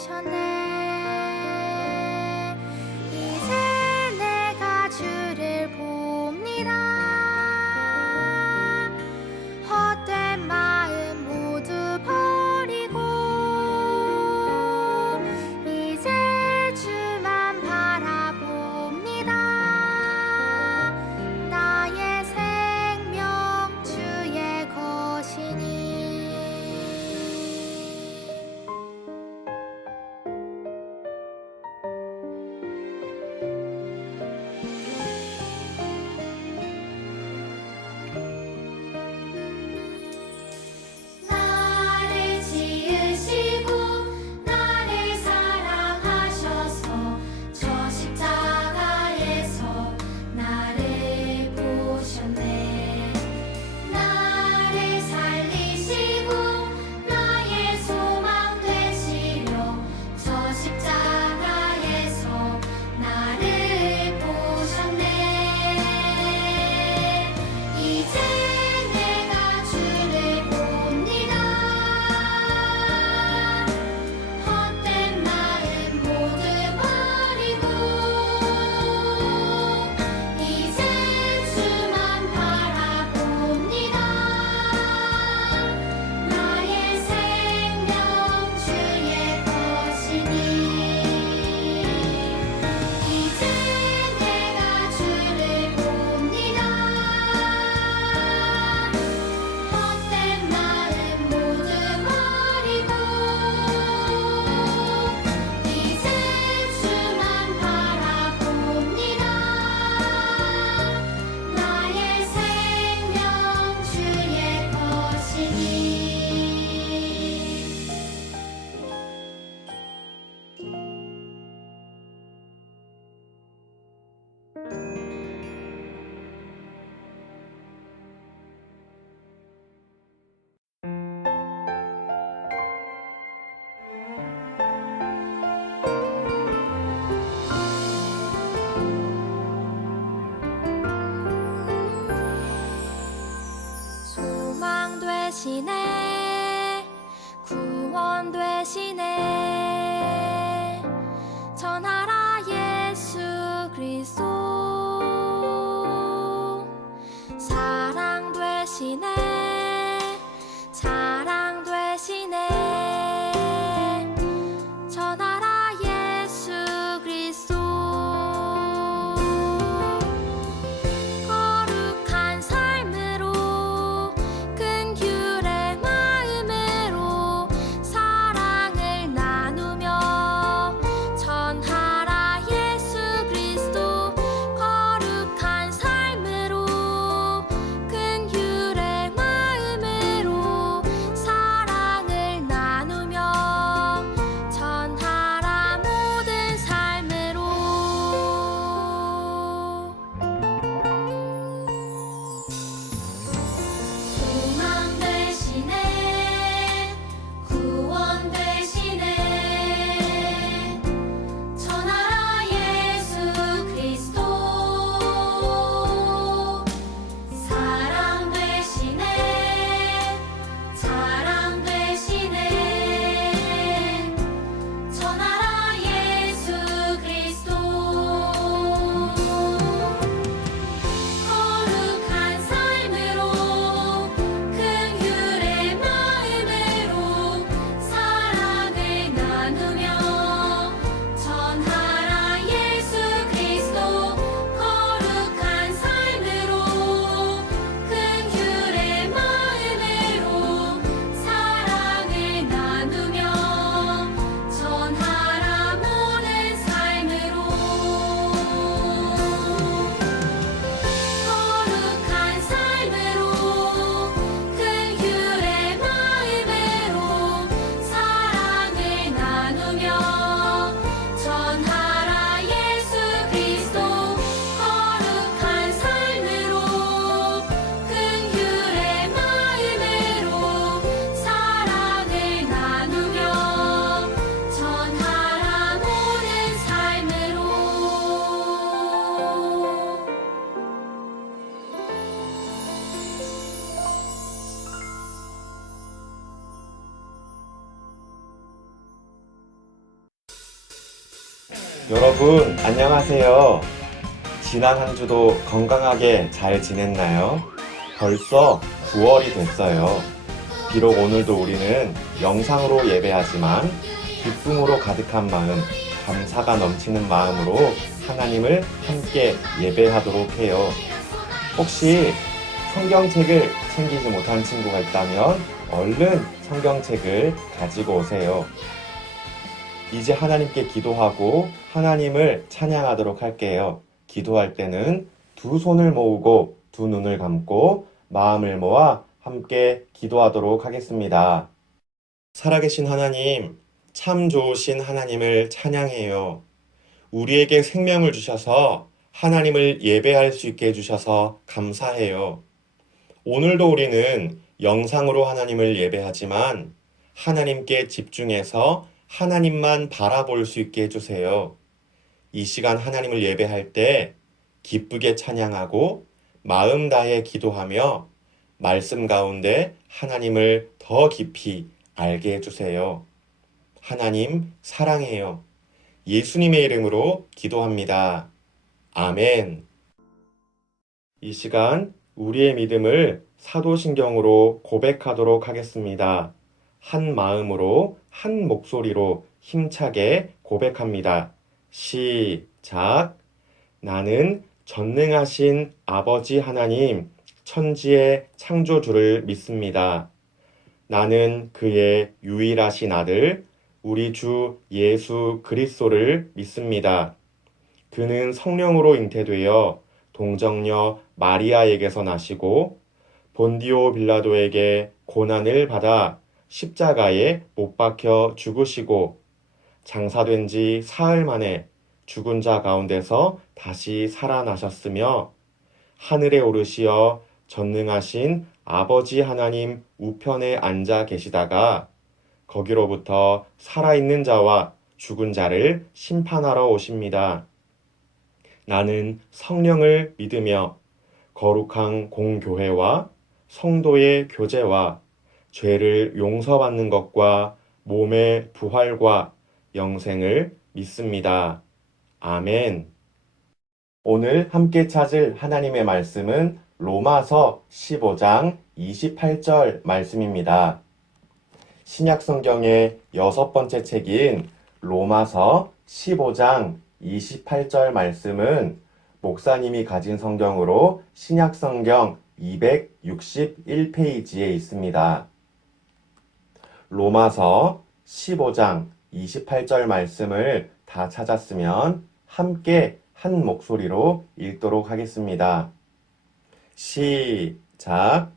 보셨네. 이제 내가 주를 봅니다. 헛된 마음 모두 버리고 이제 주만 바라봅니다. 나의 생명 주의 것이니. 나를 지으시고 나를 사랑하셔서 저 십자가에서 나를 보셨네. 나를 살리시고 나의 소망 되시려 저 십자가에서 나를 보셨네. 이제 내가 주를 봅니다. 헛된 마음 모두 버리고 이제 주만 바라봅니다. 나의 생명 주의 것이니. 이제 내가 주를 봅니다. 헛된 마음 모두 버리고 이제 주만 바라봅니다. 나의 생명 주의 것이니. 소망 되시네. 구원 되시네. 전하라 예수 그리스도. 사랑 되시네. 자랑 되시네. 전하라 예수 그리스도. 거룩한 삶으로 큰 규례 마음으로 사랑을 나누며 전하라 예수 그리스도. 거룩한 삶으로 큰 규례 마음으로 사랑을 나누며 전하라 모든 삶으로. 소망 되시네. 구원 되시네. 전하라 예수 그리스도. 사랑 되시네. 자랑 되시네. 전하라 예수 그리스도. 거룩한 삶으로 큰 규례 마음으로 사랑을 나누며 전하라 예수 그리스도. 거룩한 삶으로 큰 규례 마음으로 사랑을 나누며 전하라 모든 삶으로. 거룩한 삶으로 큰 규례 마음으로 사랑을 나누며 여러분, 안녕하세요. 지난 한 주도 건강하게 잘 지냈나요? 벌써 9월이 됐어요. 비록 오늘도 우리는 영상으로 예배하지만 기쁨으로 가득한 마음, 감사가 넘치는 마음으로 하나님을 함께 예배하도록 해요. 혹시 성경책을 챙기지 못한 친구가 있다면 얼른 성경책을 가지고 오세요. 이제 하나님께 기도하고 하나님을 찬양하도록 할게요. 기도할 때는 두 손을 모으고 두 눈을 감고 마음을 모아 함께 기도하도록 하겠습니다. 살아계신 하나님, 참 좋으신 하나님을 찬양해요. 우리에게 생명을 주셔서 하나님을 예배할 수 있게 해주셔서 감사해요. 오늘도 우리는 영상으로 하나님을 예배하지만 하나님께 집중해서 하나님만 바라볼 수 있게 해주세요. 이 시간 하나님을 예배할 때 기쁘게 찬양하고 마음 다해 기도하며 말씀 가운데 하나님을 더 깊이 알게 해주세요. 하나님 사랑해요. 예수님의 이름으로 기도합니다. 아멘. 이 시간 우리의 믿음을 사도신경으로 고백하도록 하겠습니다. 한 마음으로 한 목소리로 힘차게 고백합니다. 시작. 나는 전능하신 아버지 하나님, 천지의 창조주를 믿습니다. 나는 그의 유일하신 아들, 우리 주 예수 그리스도를 믿습니다. 그는 성령으로 잉태되어 동정녀 마리아에게서 나시고 본디오 빌라도에게 고난을 받아 십자가에 못 박혀 죽으시고 장사된 지 사흘 만에 죽은 자 가운데서 다시 살아나셨으며 하늘에 오르시어 전능하신 아버지 하나님 우편에 앉아 계시다가 거기로부터 살아있는 자와 죽은 자를 심판하러 오십니다. 나는 성령을 믿으며 거룩한 공교회와 성도의 교제와 죄를 용서받는 것과 몸의 부활과 영생을 믿습니다. 아멘. 오늘 함께 찾을 하나님의 말씀은 로마서 15장 28절 말씀입니다. 신약 성경의 6번째 책인 로마서 15장 28절 말씀은 목사님이 가진 성경으로 신약 성경 261페이지에 있습니다. 로마서 15장 28절 말씀을 다 찾았으면 함께 한 목소리로 읽도록 하겠습니다. 시작.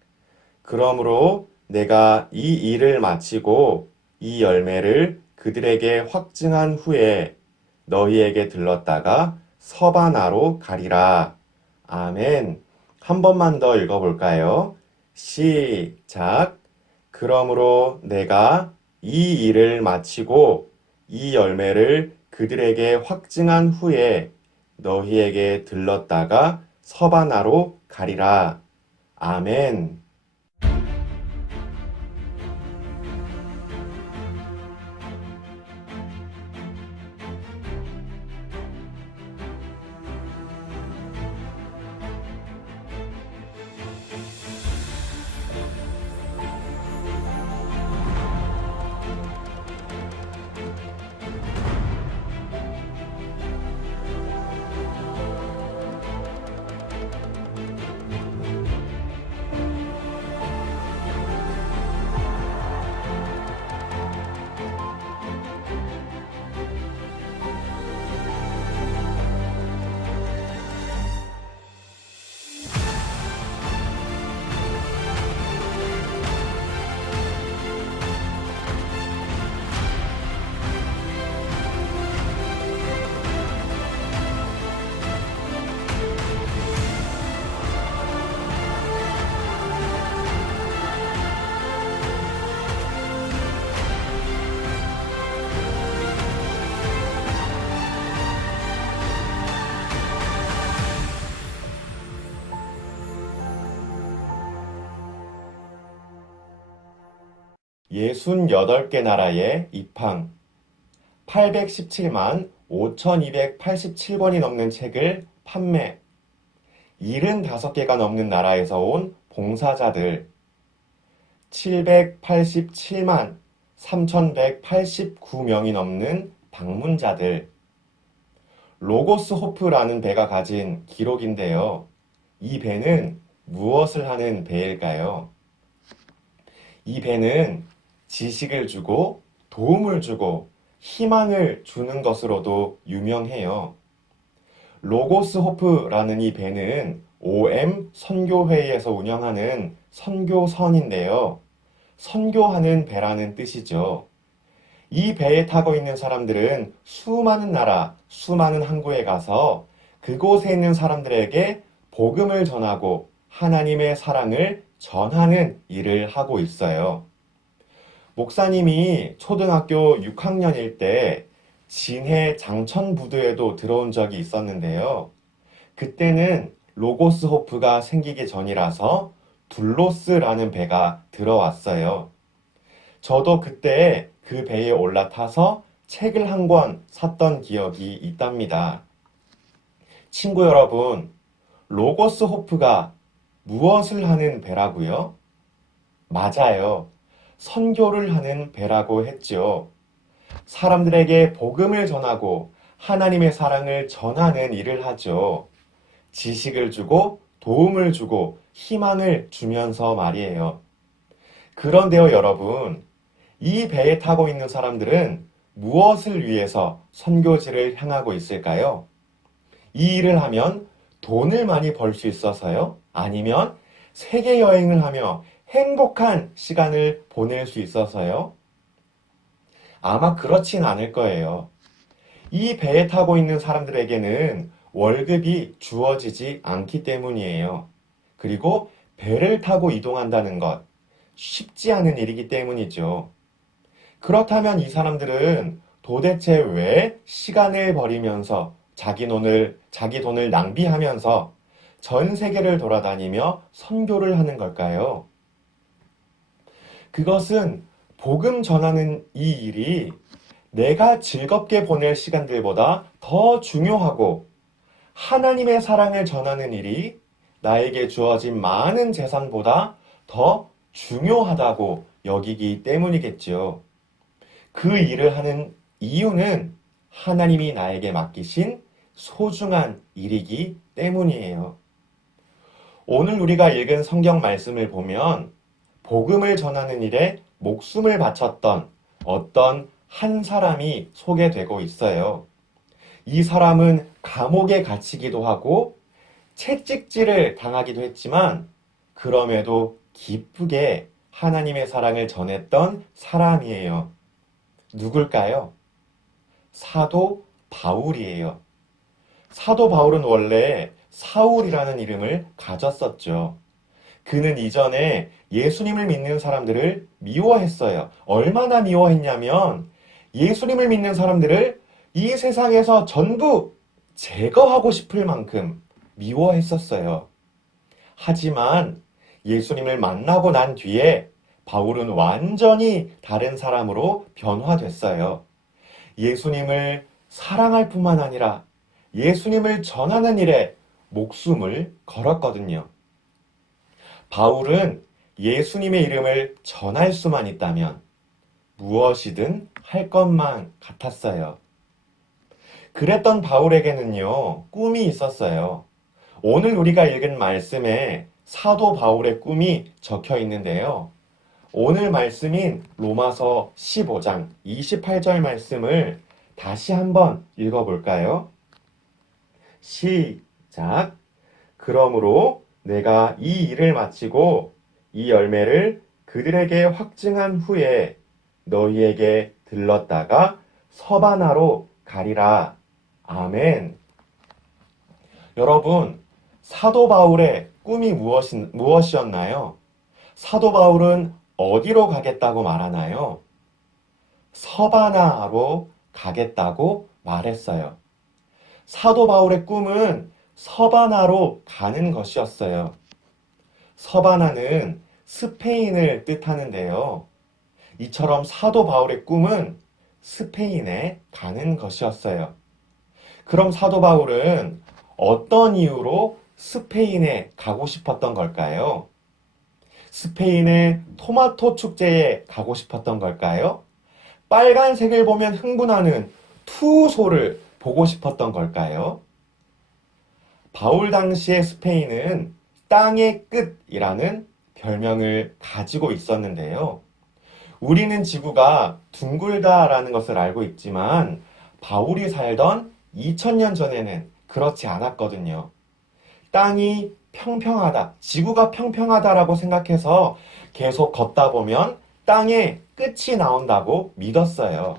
그러므로 내가 이 일을 마치고 이 열매를 그들에게 확증한 후에 너희에게 들렀다가 서바나로 가리라. 아멘. 한 번만 더 읽어볼까요? 시작. 그러므로 내가 이 일을 마치고 이 열매를 그들에게 확증한 후에 너희에게 들렀다가 서바나로 가리라. 아멘. 예순여덟 개 나라의 입항. 817만 5,287권이 넘는 책을 판매, 75개가 넘는 나라에서 온 봉사자들, 787만 3,189명이 넘는 방문자들, 로고스 호프라는 배가 가진 기록인데요. 이 배는 무엇을 하는 배일까요? 이 배는 지식을 주고 도움을 주고 희망을 주는 것으로도 유명해요. 로고스 호프라는 이 배는 OM 선교회에서 운영하는 선교선인데요. 선교하는 배라는 뜻이죠. 이 배에 타고 있는 사람들은 수많은 나라, 수많은 항구에 가서 그곳에 있는 사람들에게 복음을 전하고 하나님의 사랑을 전하는 일을 하고 있어요. 목사님이 초등학교 6학년일 때 진해 장천부두에도 들어온 적이 있었는데요. 그때는 로고스 호프가 생기기 전이라서 둘로스라는 배가 들어왔어요. 저도 그때 그 배에 올라타서 책을 한 권 샀던 기억이 있답니다. 친구 여러분, 로고스 호프가 무엇을 하는 배라고요? 맞아요. 선교를 하는 배라고 했죠. 사람들에게 복음을 전하고 하나님의 사랑을 전하는 일을 하죠. 지식을 주고 도움을 주고 희망을 주면서 말이에요. 그런데요, 여러분, 이 배에 타고 있는 사람들은 무엇을 위해서 선교지를 향하고 있을까요? 이 일을 하면 돈을 많이 벌 수 있어서요? 아니면 세계 여행을 하며 행복한 시간을 보낼 수 있어서요? 아마 그렇진 않을 거예요. 이 배에 타고 있는 사람들에게는 월급이 주어지지 않기 때문이에요. 그리고 배를 타고 이동한다는 것, 쉽지 않은 일이기 때문이죠. 그렇다면 이 사람들은 도대체 왜 시간을 버리면서 자기 돈을 낭비하면서 전 세계를 돌아다니며 선교를 하는 걸까요? 그것은 복음 전하는 이 일이 내가 즐겁게 보낼 시간들보다 더 중요하고 하나님의 사랑을 전하는 일이 나에게 주어진 많은 재산보다 더 중요하다고 여기기 때문이겠지요. 그 일을 하는 이유는 하나님이 나에게 맡기신 소중한 일이기 때문이에요. 오늘 우리가 읽은 성경 말씀을 보면 복음을 전하는 일에 목숨을 바쳤던 어떤 한 사람이 소개되고 있어요. 이 사람은 감옥에 갇히기도 하고 채찍질을 당하기도 했지만 그럼에도 기쁘게 하나님의 사랑을 전했던 사람이에요. 누굴까요? 사도 바울이에요. 사도 바울은 원래 사울이라는 이름을 가졌었죠. 그는 이전에 예수님을 믿는 사람들을 미워했어요. 얼마나 미워했냐면 예수님을 믿는 사람들을 이 세상에서 전부 제거하고 싶을 만큼 미워했었어요. 하지만 예수님을 만나고 난 뒤에 바울은 완전히 다른 사람으로 변화됐어요. 예수님을 사랑할 뿐만 아니라 예수님을 전하는 일에 목숨을 걸었거든요. 바울은 예수님의 이름을 전할 수만 있다면 무엇이든 할 것만 같았어요. 그랬던 바울에게는요, 꿈이 있었어요. 오늘 우리가 읽은 말씀에 사도 바울의 꿈이 적혀 있는데요. 오늘 말씀인 로마서 15장 28절 말씀을 다시 한번 읽어볼까요? 시작. 그러므로 내가 이 일을 마치고 이 열매를 그들에게 확증한 후에 너희에게 들렀다가 서바나로 가리라. 아멘. 여러분, 사도 바울의 꿈이 무엇이었나요? 사도 바울은 어디로 가겠다고 말하나요? 서바나로 가겠다고 말했어요. 사도 바울의 꿈은 서바나로 가는 것이었어요. 서바나는 스페인을 뜻하는데요. 이처럼 사도 바울의 꿈은 스페인에 가는 것이었어요. 그럼 사도 바울은 어떤 이유로 스페인에 가고 싶었던 걸까요? 스페인의 토마토 축제에 가고 싶었던 걸까요? 빨간색을 보면 흥분하는 투소를 보고 싶었던 걸까요? 바울 당시의 스페인은 땅의 끝이라는 별명을 가지고 있었는데요. 우리는 지구가 둥글다라는 것을 알고 있지만 바울이 살던 2000년 전에는 그렇지 않았거든요. 땅이 평평하다, 지구가 평평하다라고 생각해서 계속 걷다 보면 땅의 끝이 나온다고 믿었어요.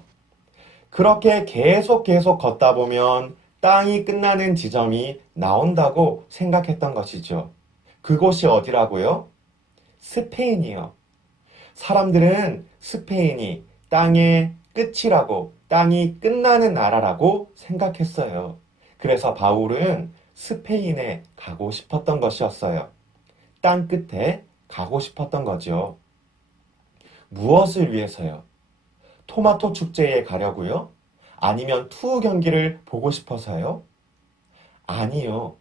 그렇게 계속 걷다 보면 땅이 끝나는 지점이 나온다고 생각했던 것이죠. 그곳이 어디라고요? 스페인이요. 사람들은 스페인이 땅의 끝이라고, 땅이 끝나는 나라라고 생각했어요. 그래서 바울은 스페인에 가고 싶었던 것이었어요. 땅 끝에 가고 싶었던 거죠. 무엇을 위해서요? 토마토 축제에 가려고요? 아니면 투우 경기를 보고 싶어서요? 아니요.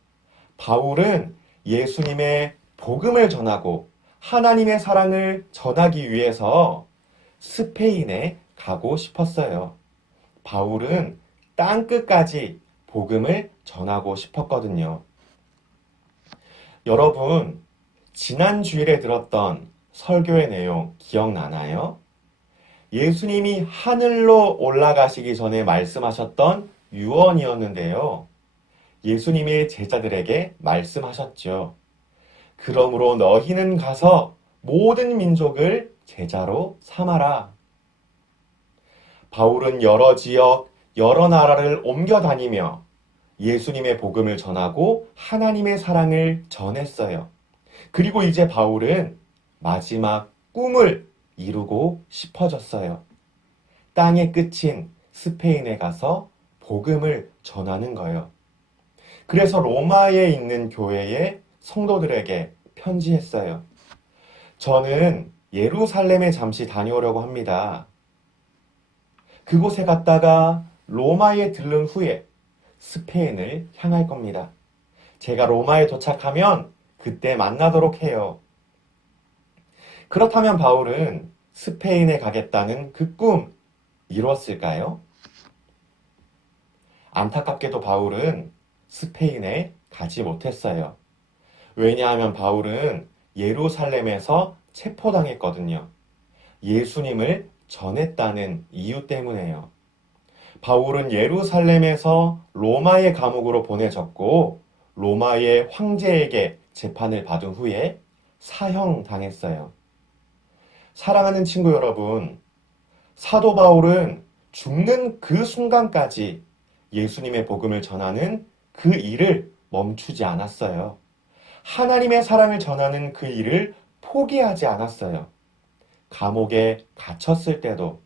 바울은 예수님의 복음을 전하고 하나님의 사랑을 전하기 위해서 스페인에 가고 싶었어요. 바울은 땅끝까지 복음을 전하고 싶었거든요. 여러분, 지난 주일에 들었던 설교의 내용 기억나나요? 예수님이 하늘로 올라가시기 전에 말씀하셨던 유언이었는데요. 예수님이 제자들에게 말씀하셨죠. 그러므로 너희는 가서 모든 민족을 제자로 삼아라. 바울은 여러 지역, 여러 나라를 옮겨 다니며 예수님의 복음을 전하고 하나님의 사랑을 전했어요. 그리고 이제 바울은 마지막 꿈을 이루고 싶어졌어요. 땅의 끝인 스페인에 가서 복음을 전하는 거예요. 그래서 로마에 있는 교회의 성도들에게 편지했어요. 저는 예루살렘에 잠시 다녀오려고 합니다. 그곳에 갔다가 로마에 들른 후에 스페인을 향할 겁니다. 제가 로마에 도착하면 그때 만나도록 해요. 그렇다면 바울은 스페인에 가겠다는 그 꿈 이뤘을까요? 안타깝게도 바울은 스페인에 가지 못했어요. 왜냐하면 바울은 예루살렘에서 체포당했거든요. 예수님을 전했다는 이유 때문에요. 바울은 예루살렘에서 로마의 감옥으로 보내졌고 로마의 황제에게 재판을 받은 후에 사형당했어요. 사랑하는 친구 여러분, 사도 바울은 죽는 그 순간까지 예수님의 복음을 전하는 그 일을 멈추지 않았어요. 하나님의 사랑을 전하는 그 일을 포기하지 않았어요. 감옥에 갇혔을 때도,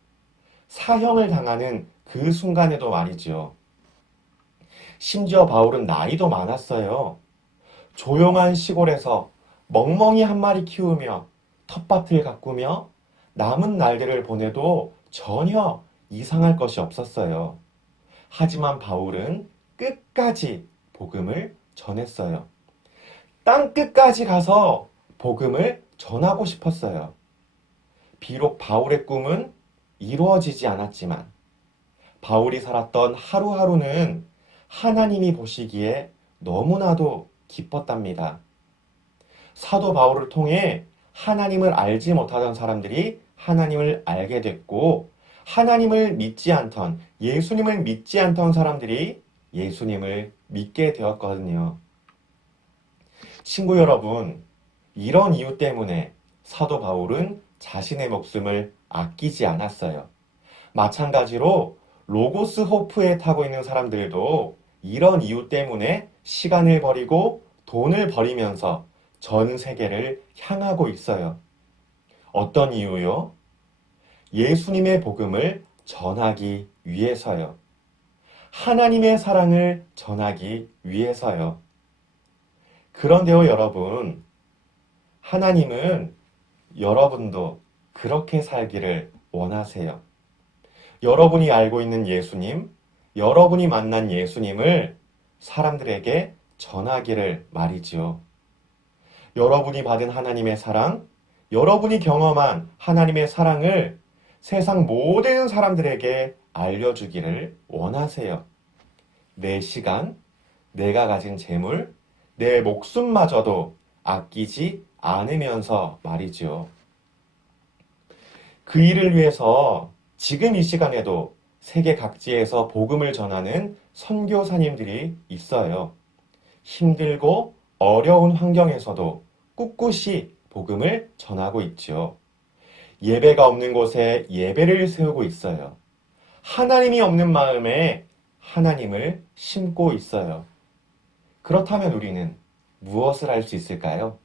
사형을 당하는 그 순간에도 말이죠. 심지어 바울은 나이도 많았어요. 조용한 시골에서 멍멍이 한 마리 키우며 텃밭을 가꾸며 남은 날들을 보내도 전혀 이상할 것이 없었어요. 하지만 바울은 끝까지 복음을 전했어요. 땅 끝까지 가서 복음을 전하고 싶었어요. 비록 바울의 꿈은 이루어지지 않았지만 바울이 살았던 하루하루는 하나님이 보시기에 너무나도 기뻤답니다. 사도 바울을 통해 하나님을 알지 못하던 사람들이 하나님을 알게 됐고 하나님을 믿지 않던, 예수님을 믿지 않던 사람들이 예수님을 믿게 되었거든요. 친구 여러분, 이런 이유 때문에 사도 바울은 자신의 목숨을 아끼지 않았어요. 마찬가지로 로고스 호프에 타고 있는 사람들도 이런 이유 때문에 시간을 버리고 돈을 버리면서 전 세계를 향하고 있어요. 어떤 이유요? 예수님의 복음을 전하기 위해서요. 하나님의 사랑을 전하기 위해서요. 그런데요, 여러분, 하나님은 여러분도 그렇게 살기를 원하세요. 여러분이 알고 있는 예수님, 여러분이 만난 예수님을 사람들에게 전하기를 말이지요. 여러분이 받은 하나님의 사랑, 여러분이 경험한 하나님의 사랑을 세상 모든 사람들에게 알려주기를 원하세요. 내 시간, 내가 가진 재물, 내 목숨마저도 아끼지 않으면서 말이지요. 그 일을 위해서 지금 이 시간에도 세계 각지에서 복음을 전하는 선교사님들이 있어요. 힘들고 어려운 환경에서도 꿋꿋이 복음을 전하고 있죠. 예배가 없는 곳에 예배를 세우고 있어요. 하나님이 없는 마음에 하나님을 심고 있어요. 그렇다면 우리는 무엇을 할 수 있을까요?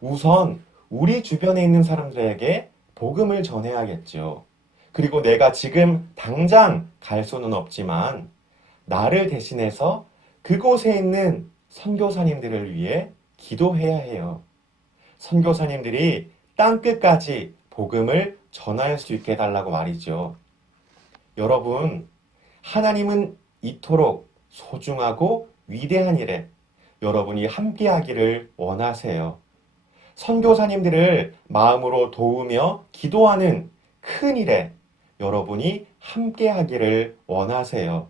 우선 우리 주변에 있는 사람들에게 복음을 전해야겠죠. 그리고 내가 지금 당장 갈 수는 없지만 나를 대신해서 그곳에 있는 선교사님들을 위해 기도해야 해요. 선교사님들이 땅끝까지 복음을 전할 수 있게 해달라고 말이죠. 여러분, 하나님은 이토록 소중하고 위대한 일에 여러분이 함께하기를 원하세요. 선교사님들을 마음으로 도우며 기도하는 큰 일에 여러분이 함께하기를 원하세요.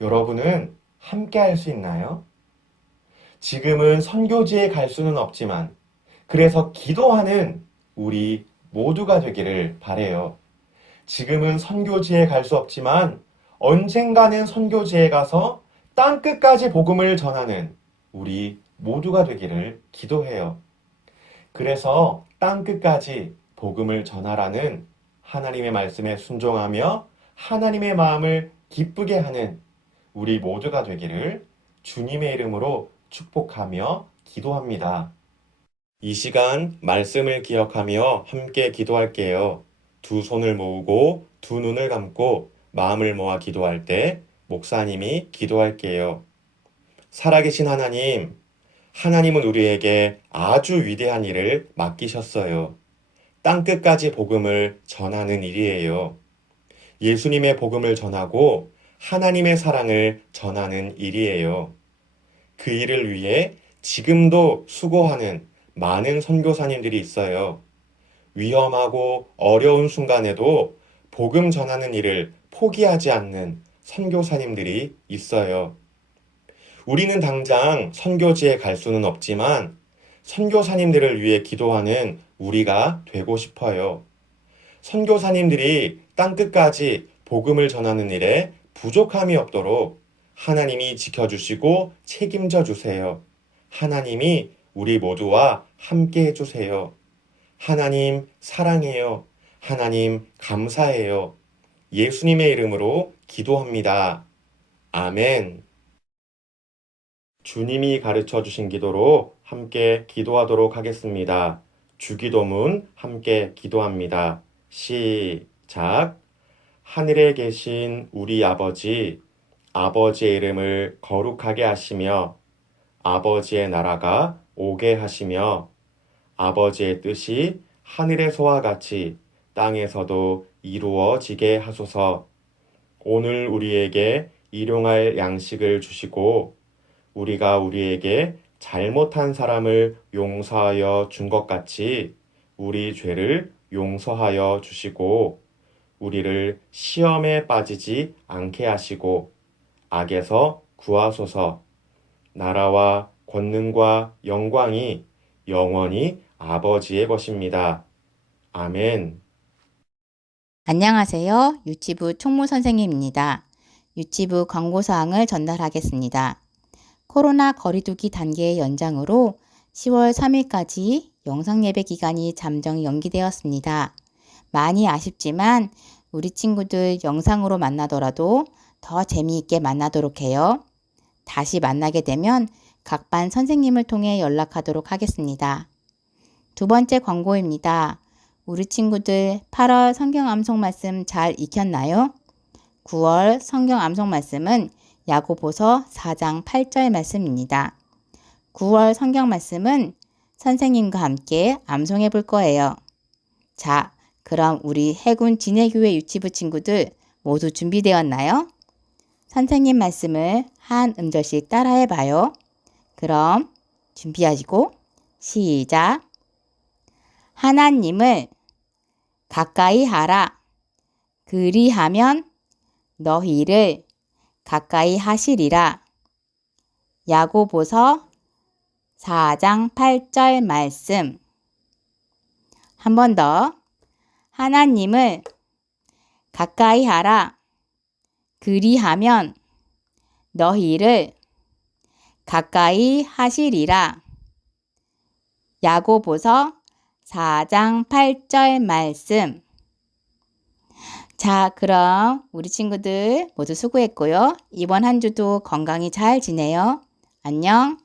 여러분은 함께할 수 있나요? 지금은 선교지에 갈 수는 없지만 그래서 기도하는 우리 모두가 되기를 바래요. 지금은 선교지에 갈 수 없지만 언젠가는 선교지에 가서 땅끝까지 복음을 전하는 우리 모두가 되기를 기도해요. 그래서 땅끝까지 복음을 전하라는 하나님의 말씀에 순종하며 하나님의 마음을 기쁘게 하는 우리 모두가 되기를 주님의 이름으로 축복하며 기도합니다. 이 시간 말씀을 기억하며 함께 기도할게요. 두 손을 모으고 두 눈을 감고 마음을 모아 기도할 때 목사님이 기도할게요. 살아계신 하나님, 하나님은 우리에게 아주 위대한 일을 맡기셨어요. 땅끝까지 복음을 전하는 일이에요. 예수님의 복음을 전하고 하나님의 사랑을 전하는 일이에요. 그 일을 위해 지금도 수고하는 많은 선교사님들이 있어요. 위험하고 어려운 순간에도 복음 전하는 일을 포기하지 않는 선교사님들이 있어요. 우리는 당장 선교지에 갈 수는 없지만 선교사님들을 위해 기도하는 우리가 되고 싶어요. 선교사님들이 땅끝까지 복음을 전하는 일에 부족함이 없도록 하나님이 지켜주시고 책임져 주세요. 하나님이 우리 모두와 함께 해주세요. 하나님 사랑해요. 하나님 감사해요. 예수님의 이름으로 기도합니다. 아멘. 주님이 가르쳐 주신 기도로 함께 기도하도록 하겠습니다. 주기도문 함께 기도합니다. 시작. 하늘에 계신 우리 아버지, 아버지의 이름을 거룩하게 하시며 아버지의 나라가 오게 하시며 아버지의 뜻이 하늘에서와 같이 땅에서도 이루어지게 하소서. 오늘 우리에게 일용할 양식을 주시고 우리가 우리에게 잘못한 사람을 용서하여 준 것 같이 우리 죄를 용서하여 주시고 우리를 시험에 빠지지 않게 하시고 악에서 구하소서. 나라와 권능과 영광이 영원히 아버지의 것입니다. 아멘. 안녕하세요. 유치부 총무 선생님입니다. 유치부 광고사항을 전달하겠습니다. 코로나 거리두기 단계의 연장으로 10월 3일까지 영상예배 기간이 잠정 연기되었습니다. 많이 아쉽지만 우리 친구들 영상으로 만나더라도 더 재미있게 만나도록 해요. 다시 만나게 되면 각 반 선생님을 통해 연락하도록 하겠습니다. 두 번째 광고입니다. 우리 친구들 8월 성경 암송 말씀 잘 익혔나요? 9월 성경 암송 말씀은 야고보서 4장 8절 말씀입니다. 9월 성경 말씀은 선생님과 함께 암송해 볼 거예요. 자, 그럼 우리 해군 진해교회 유치부 친구들 모두 준비되었나요? 선생님 말씀을 한 음절씩 따라해 봐요. 그럼 준비하시고 시작. 하나님을 가까이 하라. 그리하면 너희를 가까이 하시리라. 야고보서 4장 8절 말씀. 한 번 더. 하나님을 가까이 하라. 그리하면 너희를 가까이 하시리라. 야고보서 4장 8절 말씀. 자, 그럼 우리 친구들 모두 수고했고요. 이번 한 주도 건강히 잘 지내요. 안녕.